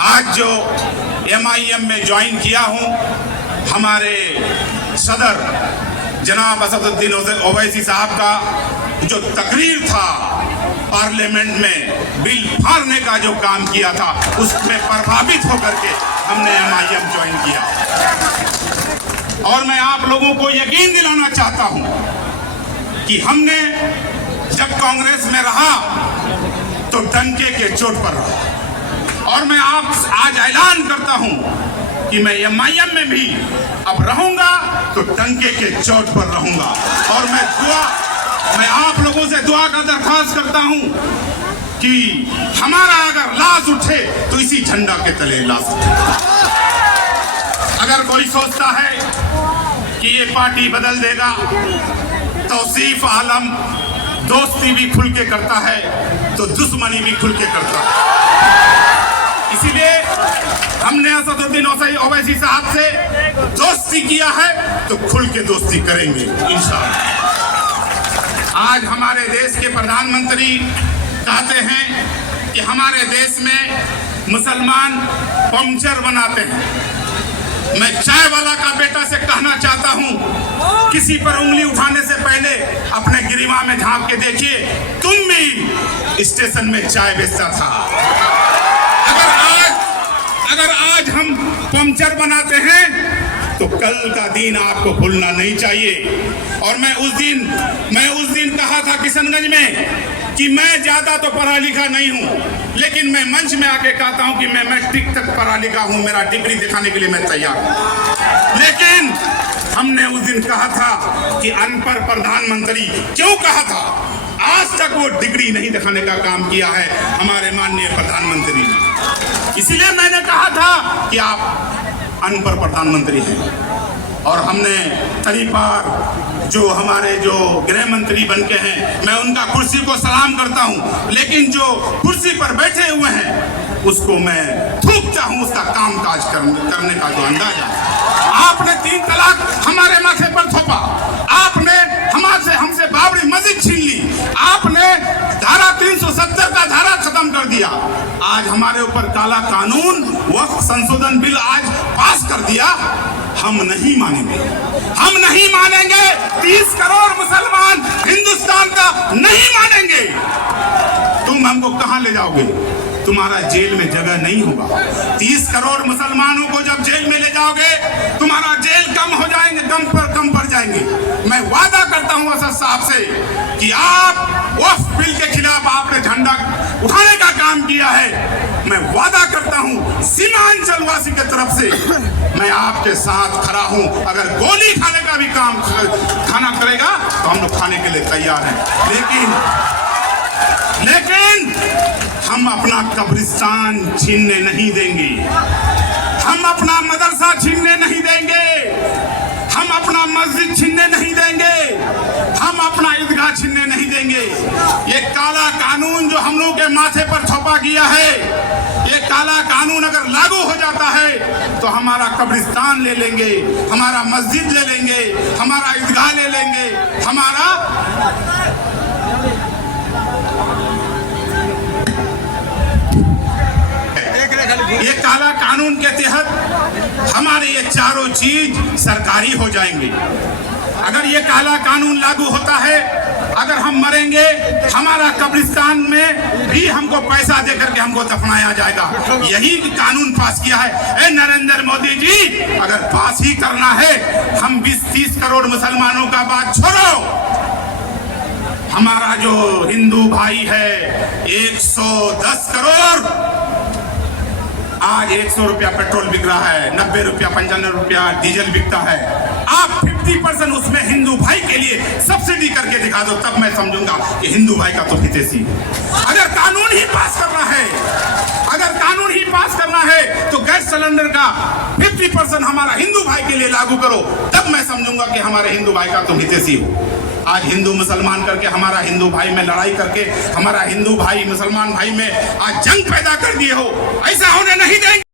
आज जो MIM में ज्वाइन किया हूं, हमारे सदर जनाब असदुद्दीन ओवैसी साहब का जो तकरीर था पार्लियामेंट में बिल फाड़ने का जो काम किया था, उसमें प्रभावित होकर के हमने MIM ज्वाइन किया। और मैं आप लोगों को यकीन दिलाना चाहता हूं कि हमने जब कांग्रेस में रहा तो डंके के चोट पर रहा, और मैं आप आज ऐलान करता हूं कि मैं MIM में भी अब रहूंगा तो डंके के चोट पर रहूंगा। और मैं आप लोगों से दुआ का दरखास्त करता हूं कि हमारा अगर लाश उठे तो इसी झंडा के तले लाश उठे। अगर कोई सोचता है कि ये पार्टी बदल देगा, तौसीफ आलम दोस्ती भी खुल के करता है तो दुश्मनी भी खुल के करता है। इसीलिए हमने असदुद्दीन ओवैसी साहब से दोस्ती किया है तो खुल के दोस्ती करेंगे इंशाअल्लाह। आज हमारे देश के प्रधानमंत्री कहते हैं कि हमारे देश में मुसलमान पंचर बनाते हैं। मैं चाय वाला का बेटा से कहना चाहता हूं, किसी पर उंगली उठाने से पहले अपने गिरिवा में झांक के देखिए, तुम भी स्टेशन में चाय बेचता था। अगर आज हम पंचर बनाते हैं तो कल का दिन आपको भूलना नहीं चाहिए। और मैं उस दिन कहा था किशनगंज में कि मैं ज्यादा तो पढ़ा लिखा नहीं हूं, लेकिन मैं मंच में आके कहता हूं कि मैं मैट्रिक तक पढ़ा लिखा हूं, मेरा डिग्री दिखाने के लिए मैं तैयार हूं। लेकिन हमने उस दिन कहा था कि अनपढ़ प्रधानमंत्री, क्यों कहा था? आज तक वो डिग्री नहीं दिखाने का काम किया है हमारे माननीय प्रधानमंत्री ने। इसीलिए मैंने कहा था कि आप अनपढ़ प्रधानमंत्री हैं। और हमने कई बार जो हमारे गृह मंत्री बन के हैं, मैं उनका कुर्सी को सलाम करता हूं, लेकिन जो कुर्सी पर बैठे हुए हैं उसको मैं थूकता हूं, उसका काम काज करने का जो अंदाजा। आपने 3 तलाक हमारे माथे पर थोपा, आपने हमसे बाबरी मस्जिद छीन ली, आपने धारा 370 का धारा खत्म कर दिया, आज हमारे ऊपर काला कानून वक्फ संशोधन बिल आज पास कर दिया। हम नहीं मानेंगे, हम नहीं मानेंगे। 30 करोड़ मुसलमान हिंदुस्तान का नहीं मानेंगे। तुम हमको कहां ले जाओगे? तुम्हारा जेल में जगह नहीं होगा। 30 करोड़ मुसलमानों को जब जेल में ले जाओगे, तुम्हारा जेल कम हो जाएंगे, कम पड़ जाएंगे। मैं वादा करता हूं असद साहब से कि आप वक्फ बिल के खिलाफ आपने झंडा उठाने का काम किया है। मैं वादा करता हूं सीमांचल वासी की तरफ से मैं आपके साथ खड़ा हूं। अगर गोली खाने का भी काम खाना करेगा तो हम लोग खाने के लिए तैयार हैं। लेकिन हम अपना कब्रिस्तान छीनने नहीं देंगे, हम अपना मदरसा छीनने नहीं देंगे, हम अपना मस्जिद छीनने नहीं देंगे, हम अपना ईदगाह छीनने नहीं देंगे। ये काला कानून जो हम लोगों के माथे पर थोपा गया है, ये काला कानून अगर लागू हो जाता है तो हमारा कब्रिस्तान ले लेंगे, हमारा मस्जिद ले लेंगे, हमारा ईदगाह ले लेंगे, ये काला कानून के तहत हमारे ये चारों चीज सरकारी हो जाएंगे। अगर ये काला कानून लागू होता है, अगर हम मरेंगे हमारा कब्रिस्तान में भी हमको पैसा देकर के हमको दफनाया जाएगा। यही कानून पास किया है। नरेंद्र मोदी जी, अगर पास ही करना है, हम 20-30 करोड़ मुसलमानों का बात छोड़ो, हमारा जो हिंदू भाई है 110 करोड़, आज 100 रुपया पेट्रोल बिक रहा है, 90 रुपया 95 रुपया डीजल बिकता है। आप 50% उसमें हिंदू भाई के लिए सब्सिडी करके दिखा दो, तब मैं समझूंगा कि हिंदू भाई का तो हितैषी। अगर कानून ही पास करना है तो गैस सिलेंडर का 50% हमारा हिंदू भाई के लिए लागू करो, तब मैं समझूंगा कि हमारे हिंदू भाई का तो हितैषी हो। आज हिंदू मुसलमान करके, हमारा हिंदू भाई में लड़ाई करके, हमारा हिंदू भाई मुसलमान भाई में आज जंग पैदा कर दिए हो, ऐसा होने नहीं देंगे।